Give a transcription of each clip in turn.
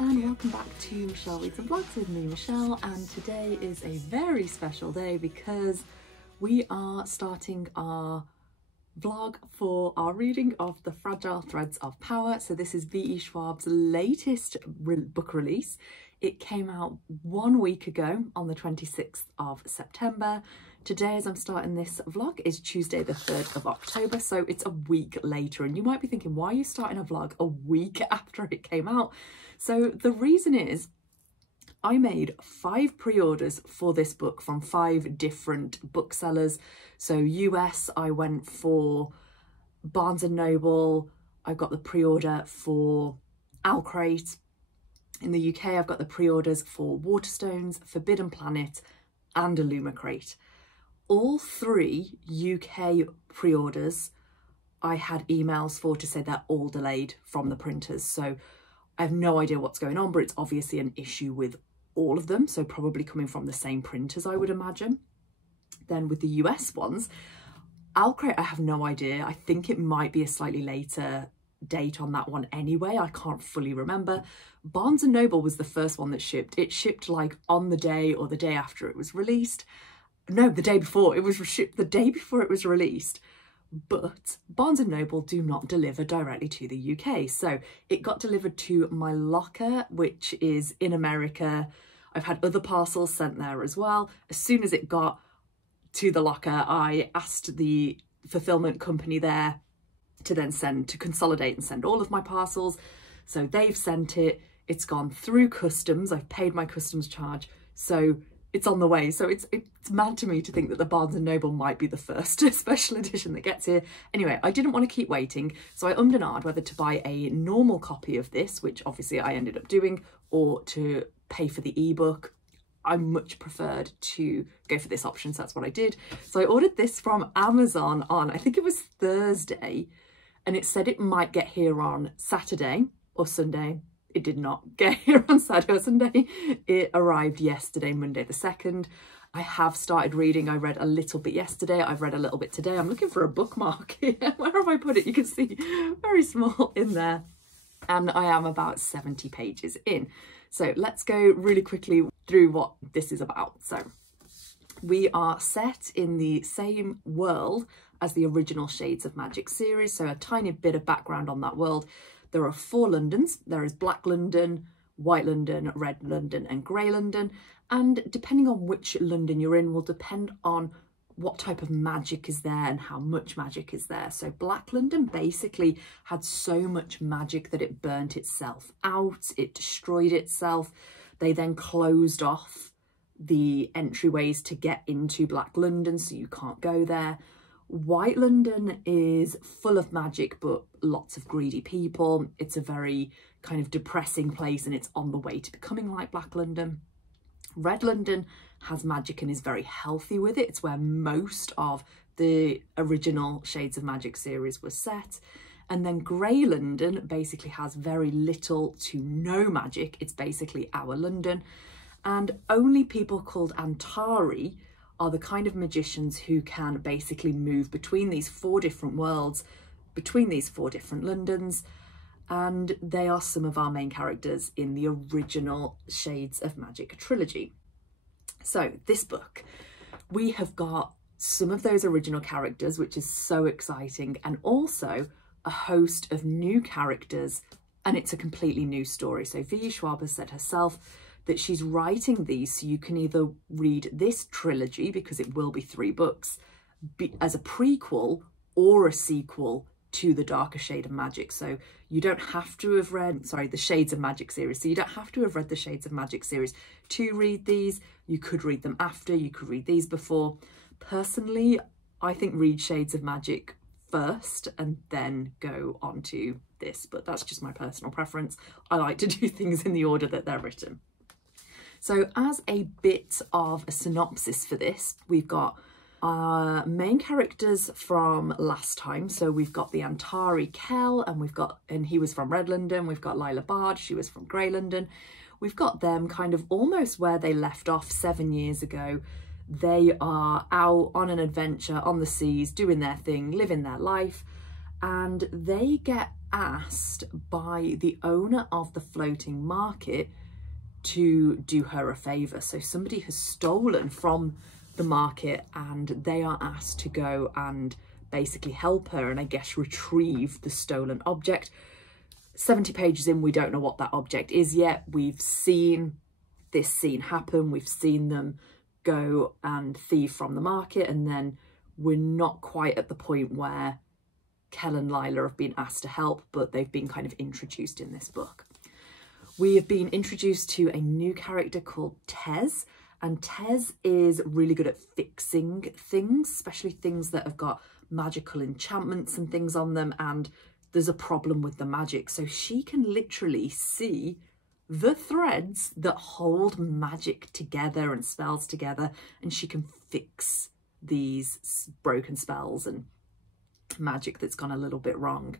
and welcome back to Michelle Reads and Vlogs with me, Michelle, and today is a very special day because we are starting our vlog for our reading of The Fragile Threads of Power. So this is V.E. Schwab's latest book release. It came out 1 week ago on the 26th of September. Today, as I'm starting this vlog, is Tuesday the 3rd of October, so it's a week later. And you might be thinking, why are you starting a vlog a week after it came out? So the reason is I made 5 pre-orders for this book from 5 different booksellers. So US, I went for Barnes & Noble. I got the pre-order for Crate. In the UK, I've got the pre-orders for Waterstones, Forbidden Planet and Crate. All 3 UK pre-orders I had emails for to say they're all delayed from the printers. So I have no idea what's going on, but it's obviously an issue with all of them. So probably coming from the same printers, I would imagine. Then with the US ones, Crate, I have no idea. I think it might be a slightly later date on that one anyway. I can't fully remember. Barnes & Noble was the first one that shipped. It shipped like on the day or the day after it was released. No, the day before. It was shipped the day before it was released. But Barnes & Noble do not deliver directly to the UK. So it got delivered to my locker, which is in America. I've had other parcels sent there as well. As soon as it got to the locker, I asked the fulfillment company there to then consolidate and send all of my parcels. So they've sent it. It's gone through customs. I've paid my customs charge. So it's on the way. So it's mad to me to think that the Barnes & Noble might be the first special edition that gets here. Anyway, I didn't want to keep waiting, so I ummed and ahed whether to buy a normal copy of this, which obviously I ended up doing, or to pay for the ebook. I much preferred to go for this option, so that's what I did. So I ordered this from Amazon on, I think it was Thursday, and it said it might get here on Saturday or Sunday. It did not get here on Saturday or Sunday. It arrived yesterday, Monday the 2nd. I have started reading. I read a little bit yesterday. I've read a little bit today. I'm looking for a bookmark here. Where have I put it? You can see very small in there. And I am about 70 pages in. So let's go really quickly through what this is about. So we are set in the same world as the original Shades of Magic series. So a tiny bit of background on that world. There are 4 Londons. There is Black London, White London, Red London and Grey London. And depending on which London you're in will depend on what type of magic is there and how much magic is there. So Black London basically had so much magic that it burnt itself out. It destroyed itself. They then closed off the entryways to get into Black London, so you can't go there. White London is full of magic, but lots of greedy people. It's a very kind of depressing place and it's on the way to becoming like Black London. Red London has magic and is very healthy with it. It's where most of the original Shades of Magic series was set. And then Grey London basically has very little to no magic. It's basically our London. And only people called Antari are the kind of magicians who can basically move between these 4 different worlds, between these 4 different Londons, and they are some of our main characters in the original Shades of Magic trilogy. So this book, we have got some of those original characters, which is so exciting, and also a host of new characters, and it's a completely new story. So V.E. Schwab has said herself that she's writing these so you can either read this trilogy, because it will be 3 books, as a prequel or a sequel to the darker shade of magic. So you don't have to have read, the Shades of Magic series. So you don't have to have read the Shades of Magic series to read these. You could read them after, you could read these before. Personally, I think read Shades of Magic first and then go on to this, but that's just my personal preference. I like to do things in the order that they're written. So as a bit of a synopsis for this, we've got our main characters from last time. So we've got the Antari Kell, and he was from Red London. We've got Lila Bard, she was from Grey London. We've got them kind of almost where they left off 7 years ago. They are out on an adventure on the seas, doing their thing, living their life. and they get asked by the owner of the floating market to do her a favour. So somebody has stolen from the market and they are asked to go and basically help her and I guess retrieve the stolen object. 70 pages in, we don't know what that object is yet. We've seen this scene happen. We've seen them go and thieve from the market, and then we're not quite at the point where Kel and Lila have been asked to help, but they've been kind of introduced in this book. We have been introduced to a new character called Tez, and Tez is really good at fixing things, especially things that have got magical enchantments and things on them, and there's a problem with the magic. So she can literally see the threads that hold magic together and spells together, and she can fix these broken spells and magic that's gone a little bit wrong.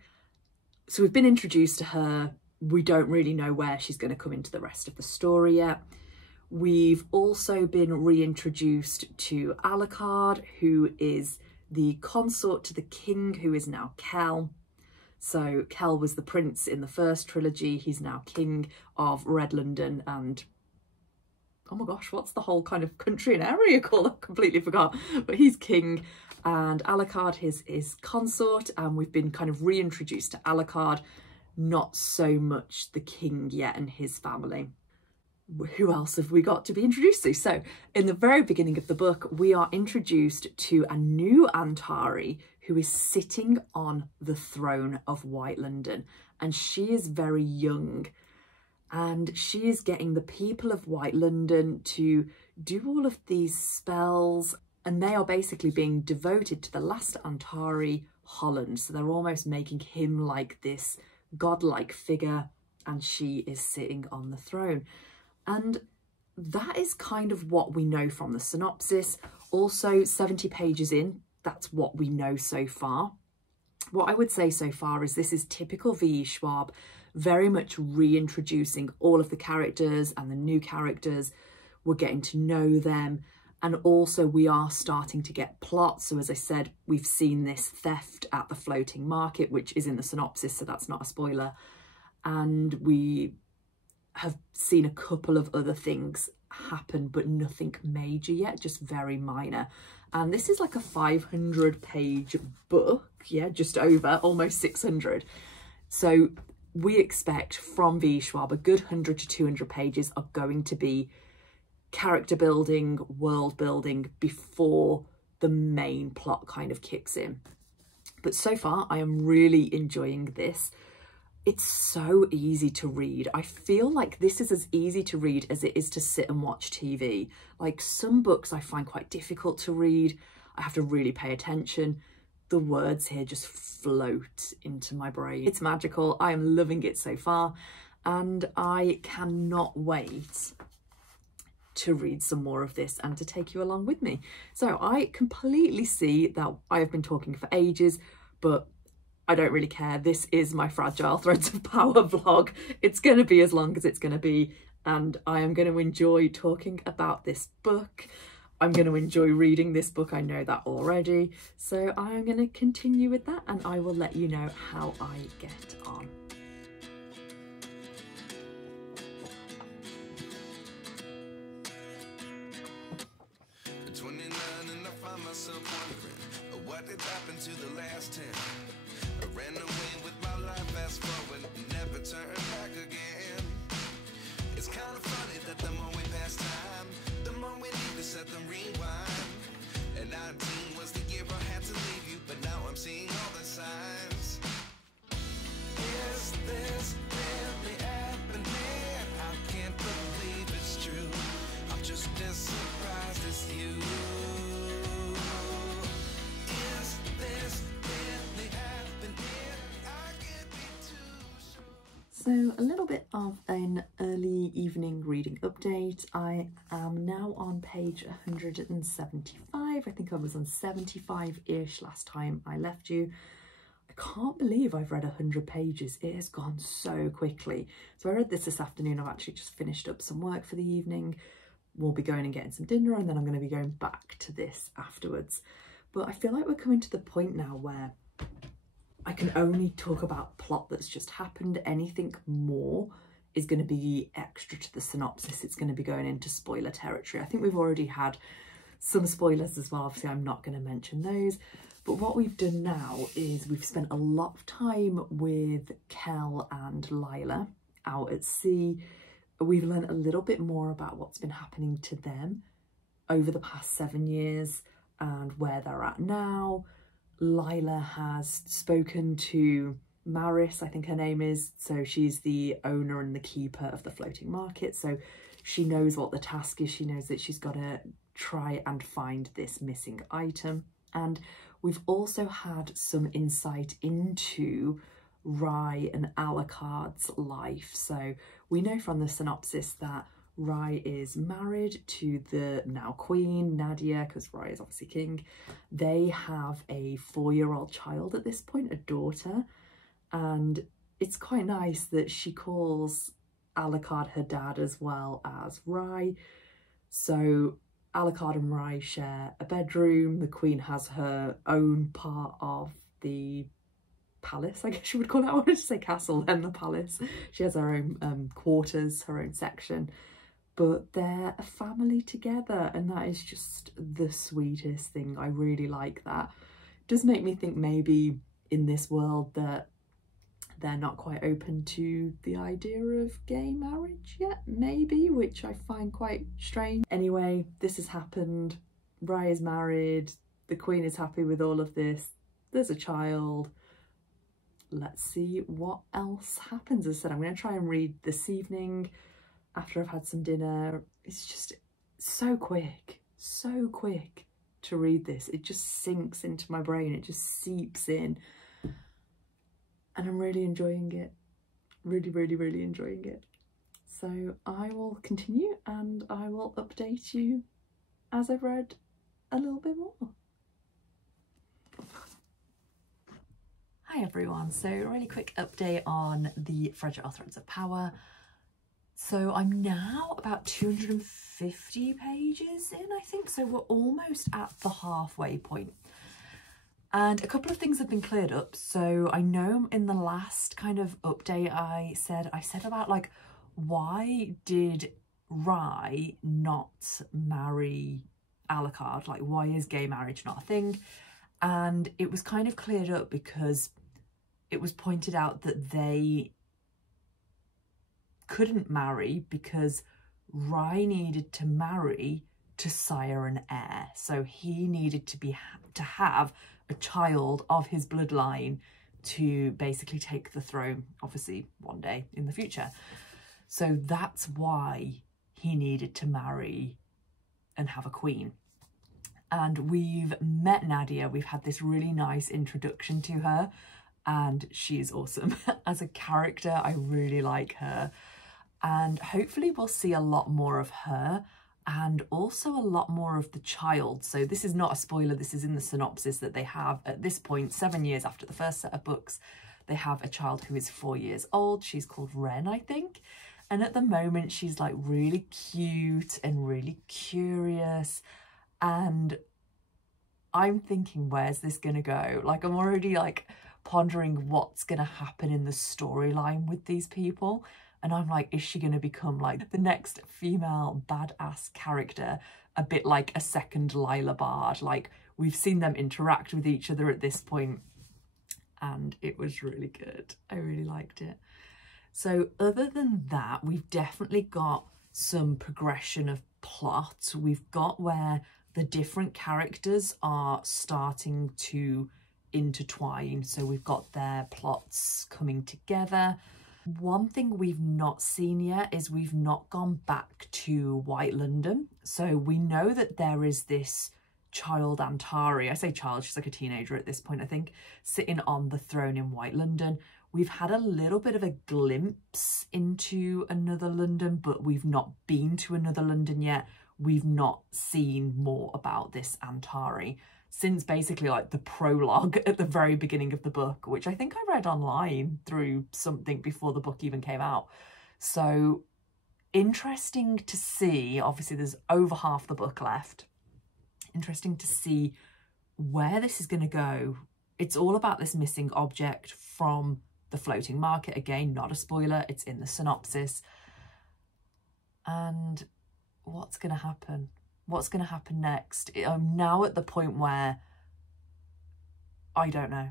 So we've been introduced to her. We don't really know where she's going to come into the rest of the story yet. We've also been reintroduced to Alucard, who is the consort to the king, who is now Kel. So Kel was the prince in the first trilogy. He's now king of Red London and, oh my gosh, what's the whole kind of country and area called? I completely forgot. But he's king, and Alucard is his consort, and we've been kind of reintroduced to Alucard, not so much the king yet and his family. Who else have we got to be introduced to? So in the very beginning of the book, we are introduced to a new Antari who is sitting on the throne of White London, and she is very young, and she is getting the people of White London to do all of these spells, and they are basically being devoted to the last Antari, Holland. So they're almost making him like this godlike figure, and she is sitting on the throne. And that is kind of what we know from the synopsis. Also, 70 pages in, that's what we know so far. What I would say so far is this is typical V.E. Schwab, very much reintroducing all of the characters and the new characters. We're getting to know them. And also we are starting to get plots. So as I said, we've seen this theft at the floating market, which is in the synopsis, so that's not a spoiler. And we have seen a couple of other things happen, but nothing major yet, just very minor. And this is like a 500-page book, yeah, just over, almost 600. So we expect from V. Schwab a good 100 to 200 pages are going to be character building, world building before the main plot kind of kicks in. But so far, I am really enjoying this. It's so easy to read. I feel like this is as easy to read as it is to sit and watch TV. Like some books I find quite difficult to read. I have to really pay attention. The words here just float into my brain. It's magical. I am loving it so far, and I cannot wait to read some more of this and to take you along with me. So I completely see that I have been talking for ages, but I don't really care. This is my Fragile Threads of Power vlog. It's going to be as long as it's going to be, and I am going to enjoy talking about this book. I'm going to enjoy reading this book, I know that already. So I'm going to continue with that, and I will let you know how I get on. At 29 and I find myself wondering what did happen to the last 10. I ran away with my life, fast forward, never turn back again. It's kind of funny that the more we pass time, the more we need to set them rewind. And 19 was the year I had to leave you, but now I'm seeing all the signs. Is this really happening? I can't believe it's true. I'm just as surprised as you. Is this really happening? I can't be too sure. So a little bit of an early evening reading update. I am now on page 175. I think I was on 75-ish last time I left you. I can't believe I've read 100 pages. It has gone so quickly. So I read this afternoon. I've actually just finished up some work for the evening. We'll be going and getting some dinner, and then I'm going to be going back to this afterwards. But I feel like we're coming to the point now where I can only talk about plot that's just happened. Anything more is going to be extra to the synopsis. It's going to be going into spoiler territory. I think we've already had some spoilers as well. Obviously, I'm not going to mention those. But what we've done now is we've spent a lot of time with Kel and Lila out at sea. We've learned a little bit more about what's been happening to them over the past 7 years and where they're at now. Lila has spoken to Maris, I think her name is, so she's the owner and the keeper of the floating market, so she knows what the task is. She knows that she's got to try and find this missing item. And we've also had some insight into Rye and Alucard's life. So we know from the synopsis that Rye is married to the now queen, Nadia, because Rye is obviously king. They have a 4-year-old child at this point, a daughter, and it's quite nice that she calls Alucard her dad as well as Rye. So Alucard and Rye share a bedroom. The queen has her own part of the palace, I guess you would call it. I wanted to say castle, then the palace. She has her own quarters, her own section. But they're a family together, and that is just the sweetest thing. I really like that. It does make me think maybe in this world that they're not quite open to the idea of gay marriage yet, maybe, which I find quite strange. Anyway, this has happened. Rye is married. The queen is happy with all of this. There's a child. Let's see what else happens. As I said, I'm going to try and read this evening after I've had some dinner. It's just so quick to read this. It just sinks into my brain. It just seeps in. And I'm really enjoying it. Really enjoying it. So I will continue and I will update you as I've read a little bit more. Hi everyone, so a really quick update on the Fragile Threads of Power. So I'm now about 250 pages in, I think, so we're almost at the halfway point. And a couple of things have been cleared up. So I know in the last kind of update I said about like, why did Rye not marry Alucard? Like, why is gay marriage not a thing? And it was kind of cleared up because it was pointed out that they couldn't marry because Rye needed to marry to sire an heir. So he needed to have a child of his bloodline to basically take the throne, obviously one day in the future. So that's why he needed to marry and have a queen. And we've met Nadia. We've had this really nice introduction to her, and she's awesome as a character. I really like her, and hopefully we'll see a lot more of her and also a lot more of the child. So this is not a spoiler, this is in the synopsis that they have at this point, 7 years after the first set of books, they have a child who is 4 years old. She's called Ren, I think. And at the moment she's like really cute and really curious. And I'm thinking, where's this gonna go? Like, I'm already like pondering what's gonna happen in the storyline with these people. And I'm like, is she gonna become like the next female badass character? A bit like a second Lila Bard. Like, we've seen them interact with each other at this point, and it was really good. I really liked it. So other than that, we've definitely got some progression of plot. We've got where the different characters are starting to intertwine. So we've got their plots coming together. One thing we've not seen yet is we've not gone back to White London. So we know that there is this child Antari, I say child, she's like a teenager at this point, I think, sitting on the throne in White London. We've had a little bit of a glimpse into another London, but we've not been to another London yet. We've not seen more about this Antari since basically like the prologue at the very beginning of the book, which I think I read online through something before the book even came out. So interesting to see. Obviously there's over half the book left. Interesting to see where this is going to go it's all about this missing object from the floating market. Again, not a spoiler, it's in the synopsis. And what's going to happen? What's going to happen next? I'm now at the point where I don't know.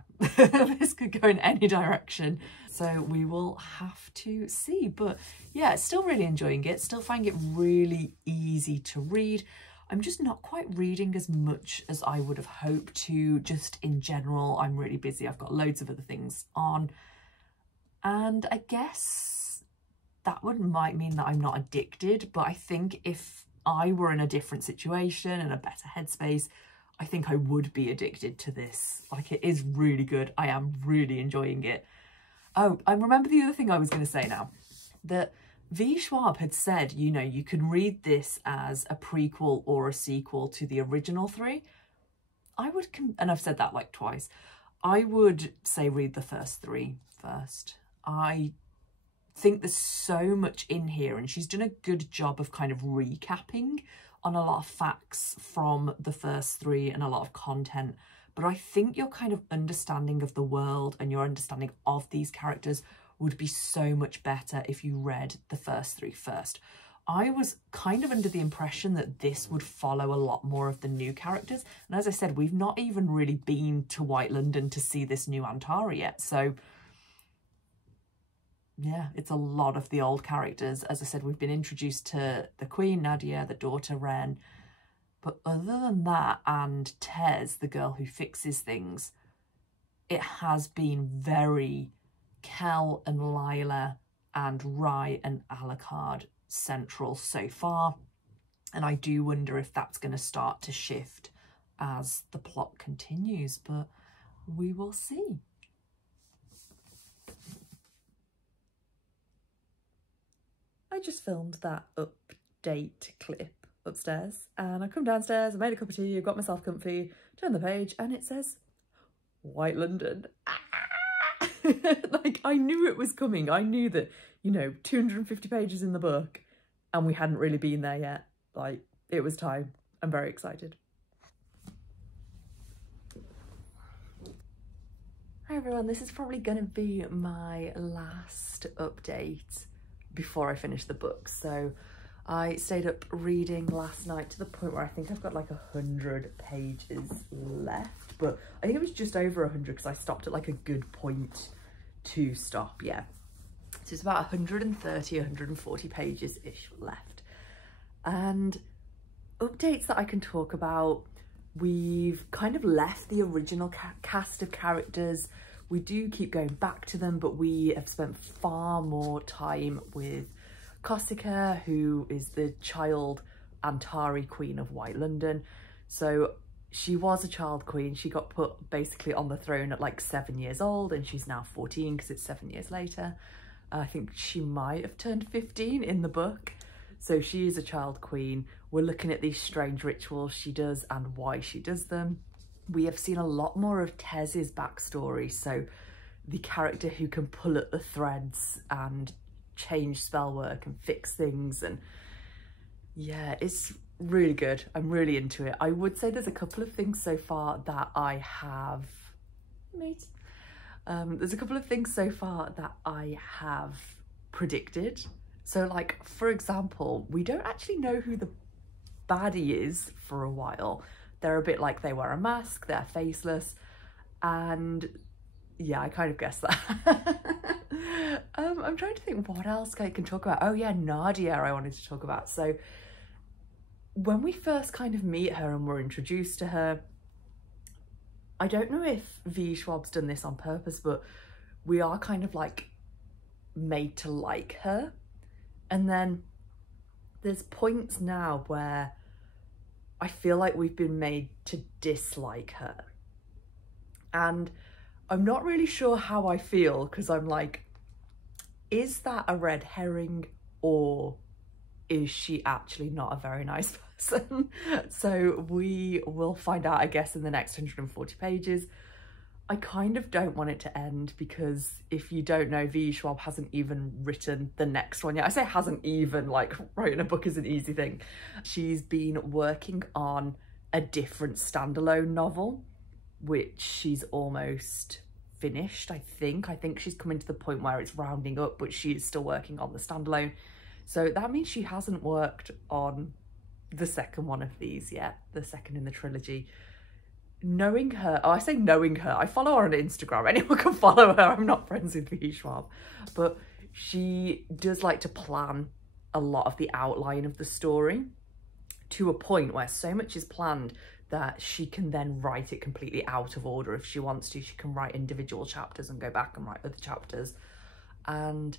This could go in any direction. So we will have to see. But yeah, still really enjoying it. Still finding it really easy to read. I'm just not quite reading as much as I would have hoped to. Just in general, I'm really busy. I've got loads of other things on. And I guess that might mean that I'm not addicted. But I think if I were in a different situation and a better headspace, I think I would be addicted to this. Like, it is really good. I am really enjoying it. Oh, I remember the other thing I was going to say now. That V. Schwab had said, you know, you can read this as a prequel or a sequel to the original 3. I would, and I've said that like twice, I would say read the first 3 first. I think there's so much in here, and she's done a good job of kind of recapping on a lot of facts from the first 3 and a lot of content. But I think your kind of understanding of the world and your understanding of these characters would be so much better if you read the first 3 first. I was kind of under the impression that this would follow a lot more of the new characters. And as I said, we've not even really been to White London to see this new Antara yet. So yeah, it's a lot of the old characters. As I said, we've been introduced to the Queen, Nadia, the daughter, Ren. But other than that, and Tez, the girl who fixes things, it has been very Kel and Lila and Rai and Alucard central so far. And I do wonder if that's going to start to shift as the plot continues, but we will see. I just filmed that update clip upstairs, and I come downstairs, I made a cup of tea, I got myself comfy, turned the page, and it says White London. Like, I knew it was coming. I knew that, you know, 250 pages in the book and we hadn't really been there yet. Like, it was time. I'm very excited. Hi everyone, this is probably going to be my last update before I finish the book. So I stayed up reading last night to the point where I think I've got like 100 pages left, but I think it was just over 100 because I stopped at like a good point to stop. Yeah, so it's about 130, 140 pages-ish left. And updates that I can talk about, we've kind of left the original cast of characters. We do keep going back to them, but we have spent far more time with Kosika, who is the child Antari Queen of White London. So she was a child queen. She got put basically on the throne at like 7 years old, and she's now 14 because it's 7 years later. I think she might have turned 15 in the book. So she is a child queen. We're looking at these strange rituals she does and why she does them. We have seen a lot more of Tez's backstory, so the character who can pull at the threads and change spell work and fix things, and yeah, it's really good. I'm really into it. I would say there's a couple of things so far that I have there's a couple of things so far that I have predicted. So like, for example, we don't actually know who the baddie is for a while. They're a bit like, they wear a mask, they're faceless, and yeah, I kind of guessed that. I'm trying to think what else I can talk about. Oh yeah, Nadia I wanted to talk about. So when we first kind of meet her and we're introduced to her, I don't know if V. Schwab's done this on purpose, but we are kind of like made to like her. And then there's points now where I feel like we've been made to dislike her. And I'm not really sure how I feel, because I'm like, is that a red herring, or is she actually not a very nice person? So we will find out, I guess, in the next 140 pages. I kind of don't want it to end, because if you don't know, V. Schwab hasn't even written the next one yet. I say hasn't even, like, writing a book is an easy thing. She's been working on a different standalone novel. which she's almost finished, I think. I think she's coming to the point where it's rounding up, but she is still working on the standalone. So that means she hasn't worked on the second one of these yet, the second in the trilogy. Knowing her, I say knowing her, I follow her on Instagram, anyone can follow her, I'm not friends with V. Schwab, but she does like to plan a lot of the outline of the story to a point where so much is planned that she can then write it completely out of order if she wants to. She can write individual chapters and go back and write other chapters. And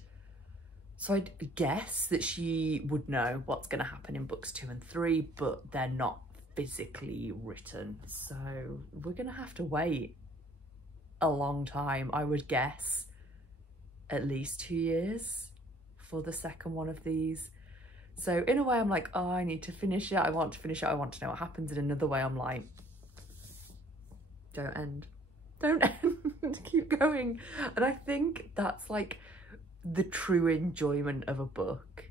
so I'd guess that she would know what's going to happen in books 2 and 3, but they're not physically written. So we're going to have to wait a long time. I would guess at least 2 years for the second one of these. So in a way I'm like, oh, I need to finish it. I want to finish it. I want to know what happens. In another way I'm like, don't end. Don't end. Keep going. And I think that's like the true enjoyment of a book,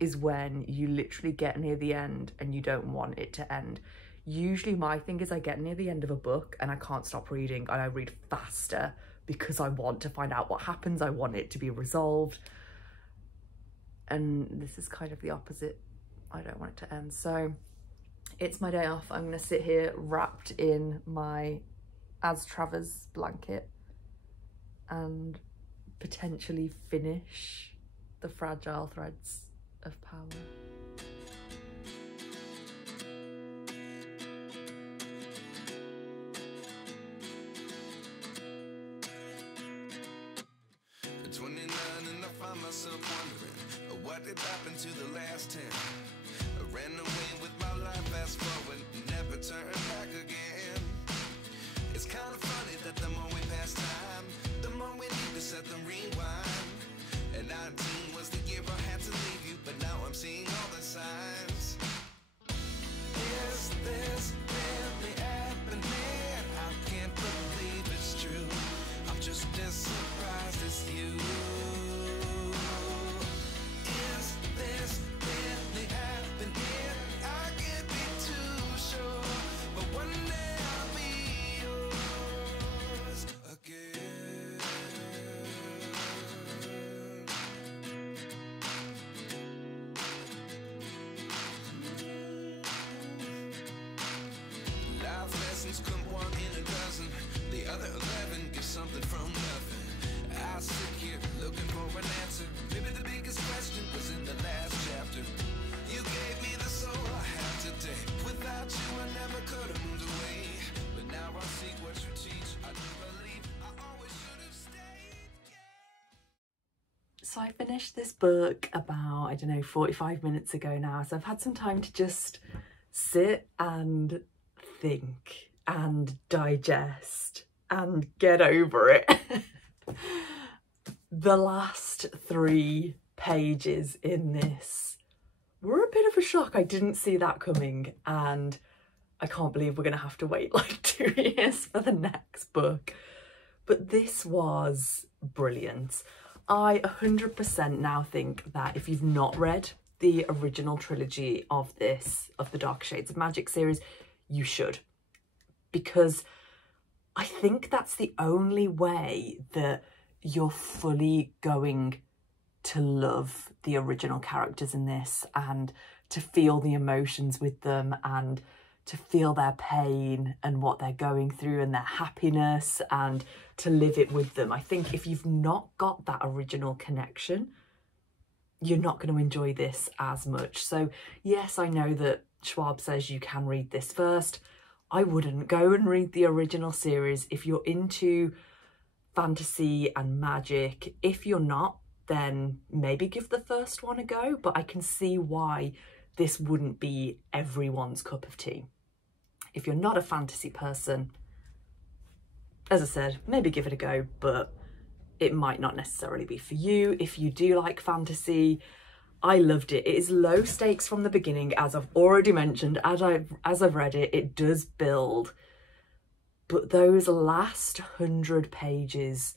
is when you literally get near the end and you don't want it to end. Usually my thing is I get near the end of a book and I can't stop reading, and I read faster because I want to find out what happens. I want it to be resolved. And this is kind of the opposite. I don't want it to end. So it's my day off. I'm going to sit here wrapped in my As Travers blanket and potentially finish The Fragile Threads of Power. At 29 and I find myself wondering, what did happen to the last 10? I ran away with my life, fast forward, never turn back again. It's kind of funny that the more we pass time, the more we need to set them rewind. And 19 was the year I had to leave you, but now I'm seeing all the signs. Is this really happening? I can't believe it's true. I'm just as surprised as you. Is this really happening? I can't be too sure, but one day I'll be yours again. Life lessons come 1 in a dozen. The other 11 give something from nothing. I sit here looking for an answer. Maybe the biggest question was in the last chapter. You gave me the soul I have today. Without you I never could have moved away. But now I see what you teach. I do believe I always should have stayed. So I finished this book about, I don't know, 45 minutes ago now. So I've had some time to just sit and think and digest and get over it. The last 3 pages in this were a bit of a shock. I didn't see that coming, and I can't believe we're going to have to wait like 2 years for the next book. But this was brilliant. I 100% now think that if you've not read the original trilogy of the Dark Shades of Magic series, you should. Because I think that's the only way that you're fully going to love the original characters in this, and to feel the emotions with them, and to feel their pain and what they're going through and their happiness, and to live it with them. I think if you've not got that original connection, you're not going to enjoy this as much. So yes, I know that Schwab says you can read this first. I wouldn't. Go and read the original series if you're into fantasy and magic. If you're not, then maybe give the first one a go, but I can see why this wouldn't be everyone's cup of tea. If you're not a fantasy person, as I said, maybe give it a go, but it might not necessarily be for you. If you do like fantasy, I loved it. It is low stakes from the beginning, as I've already mentioned. As I've read it, it does build. But those last 100 pages,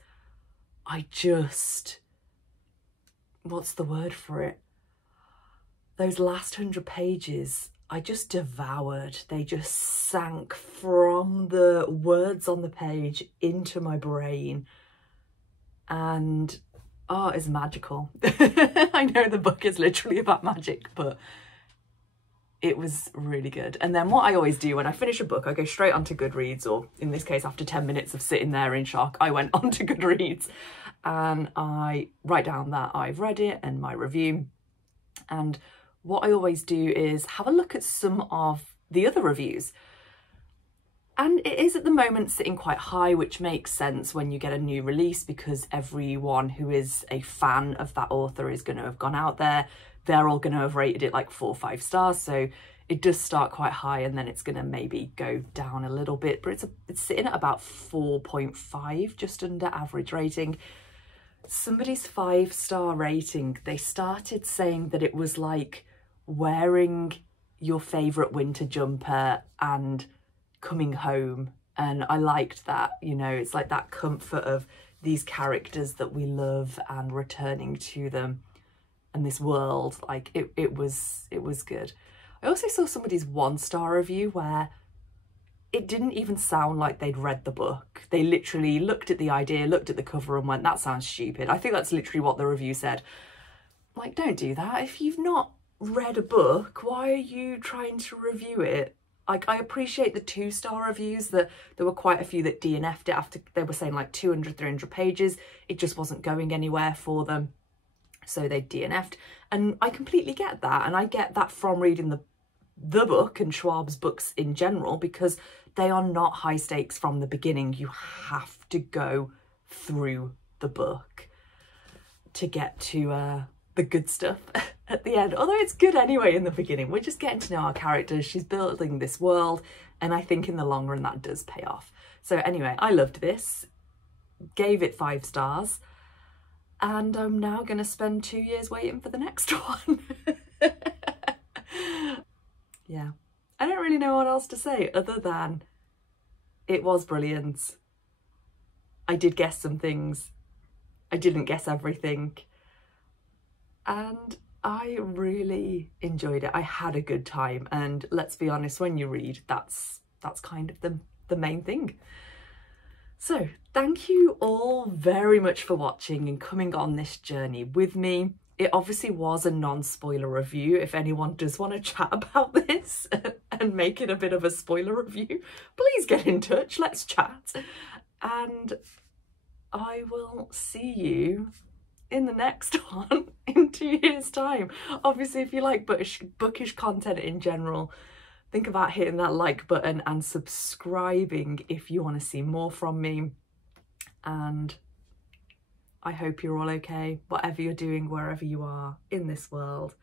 I just... what's the word for it? Those last 100 pages, I just devoured. They just sank from the words on the page into my brain. And oh, it's magical. I know the book is literally about magic, but it was really good. And then what I always do when I finish a book, I go straight onto Goodreads, or in this case, after 10 minutes of sitting there in shock, I went onto Goodreads and I write down that I've read it and my review. And what I always do is have a look at some of the other reviews. And it is at the moment sitting quite high, which makes sense when you get a new release, because everyone who is a fan of that author is going to have gone out there. They're all going to have rated it like 4 or 5 stars. So it does start quite high and then it's going to maybe go down a little bit. But it's sitting at about 4.5, just under average rating. Somebody's 5-star rating, they started saying that it was like wearing your favourite winter jumper and coming home. And I liked that, you know, it's like that comfort of these characters that we love and returning to them and this world. Like it was good. I also saw somebody's 1-star review where it didn't even sound like they'd read the book. They literally looked at the idea, looked at the cover and went, that sounds stupid. I think that's literally what the review said. Like, don't do that. If you've not read a book, why are you trying to review it? Like, I appreciate the 2-star reviews, that there were quite a few that DNF'd it after they were saying like 200, 300 pages. It just wasn't going anywhere for them. So they DNF'd. And I completely get that. And I get that from reading the book and Schwab's books in general, because they are not high stakes from the beginning. You have to go through the book to get to the good stuff at the end. Although it's good anyway in the beginning. We're just getting to know our characters. She's building this world. And I think in the long run that does pay off. So anyway, I loved this. Gave it 5 stars. And I'm now going to spend 2 years waiting for the next one. Yeah. I don't really know what else to say other than it was brilliant. I did guess some things. I didn't guess everything. And I really enjoyed it. I had a good time. And let's be honest, when you read, that's kind of the main thing. So thank you all very much for watching and coming on this journey with me. It obviously was a non-spoiler review. If anyone does want to chat about this and make it a bit of a spoiler review, please get in touch, let's chat. And I will see you in the next one in 2 years' time. Obviously, if you like bookish content in general, think about hitting that like button and subscribing if you want to see more from me. And I hope you're all okay, whatever you're doing, wherever you are in this world.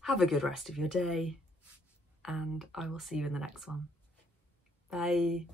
Have a good rest of your day, and I will see you in the next one. Bye.